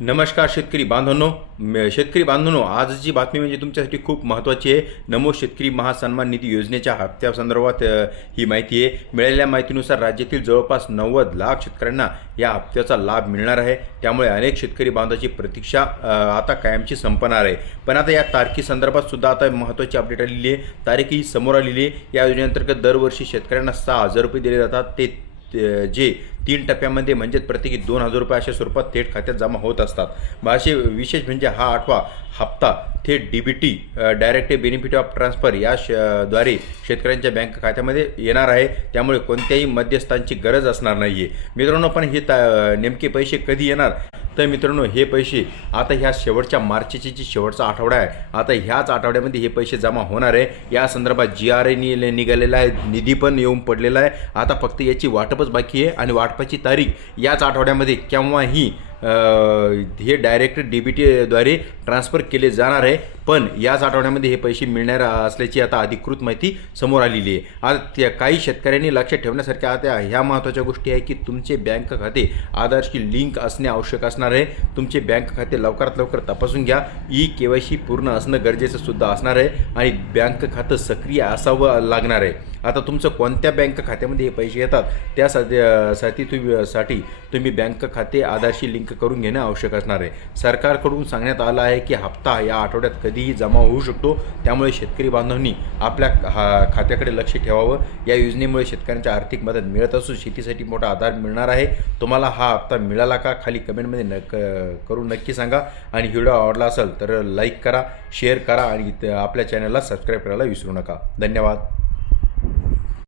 नमस्कार शेतकरी बांधवांनो, आजची बातमी म्हणजे तुमच्यासाठी खूप महत्त्वाची आहे। नमो शेतकरी महासन्मान निधी योजनेच्या हप्त्यासंदर्भात ही माहिती आहे। मिळालेल्या माहितीनुसार राज्यातील जवळपास 90 लाख शेतकऱ्यांना या हप्त्याचा लाभ मिळणार आहे। त्यामुळे अनेक शेतकरी बांधवांची प्रतीक्षा आता कायमची संपणार आहे। पण आता या तारखेसंदर्भात सुद्धा आता महत्त्वाची अपडेट आलेली आहे। तारीख ही समोर आलेली आहे। या योजनेअंतर्गत दरवर्षी शेतकऱ्यांना 6,000 रुपये दिले जातात। ते जे 3 टप्प्यामध्ये म्हणजे प्रत्येकी 2,000 रुपये अशा स्वरूपात थेट खात्यात जमा होत असतात। असे विशेष म्हणजे हा 8वा हप्ता थेट DBT direct benefit of transfer या द्वारे शेतकऱ्यांच्या बँक खात्यामध्ये येणार आहे। त्यामुळे कोणत्याही मध्यस्थांची गरज असणार नाही आहे। मित्रांनो, पण हे नेमके पैसे कधी येणार? तर मित्रांनो, हे पैसे आता ह्या शेवटच्या मार्चची जी शेवटचा आठवडा आहे, आता ह्याच आठवड्यामध्ये हे पैसे जमा होणार आहे। या संदर्भात GRA निघालेला आहे, निधी पण येऊन पडलेला आहे। आता फक्त याची वाटपच बाकी आहे आणि वाटपाची तारीख याच आठवड्यामध्ये केव्हाही हे डायरेक्ट DBT द्वारे ट्रान्सफर केले जाणार आहे। पण याच आठवड्यामध्ये हे पैसे मिळणार असल्याची आता अधिकृत माहिती समोर आलेली आहे। आता काही शेतकऱ्यांनी लक्षात ठेवण्यासारख्या आता ह्या महत्त्वाच्या गोष्टी आहे की तुमचे बँक खाते आधारशी लिंक असणे आवश्यक असणार आहे। तुमचे बँक खाते लवकरात लवकर तपासून घ्या। KYC पूर्ण असणं गरजेचं सुद्धा असणार आहे आणि बँक खातं सक्रिय असावं लागणार आहे। आता तुमचं कोणत्या बँक खात्यामध्ये हे पैसे येतात त्यासाठी तुम्ही बँक खाते आधारशी लिंक करून घेणं आवश्यक असणार आहे। सरकारकडून सांगण्यात आलं आहे की हप्ता या आठवड्यात कधीही जमा होऊ शकतो। त्यामुळे शेतकरी बांधवांनी आपल्या खात्याकडे लक्ष ठेवावं। या योजनेमुळे शेतकऱ्यांच्या आर्थिक मदत मिळत असून शेतीसाठी मोठा आधार मिळणार आहे। तुम्हाला हा हप्ता मिळाला का? खाली कमेंटमध्ये करून नक्की सांगा। आणि व्हिडिओ आवडला असेल तर लाईक करा, शेअर करा आणि आपल्या चॅनलला सबस्क्राईब करायला विसरू नका। धन्यवाद।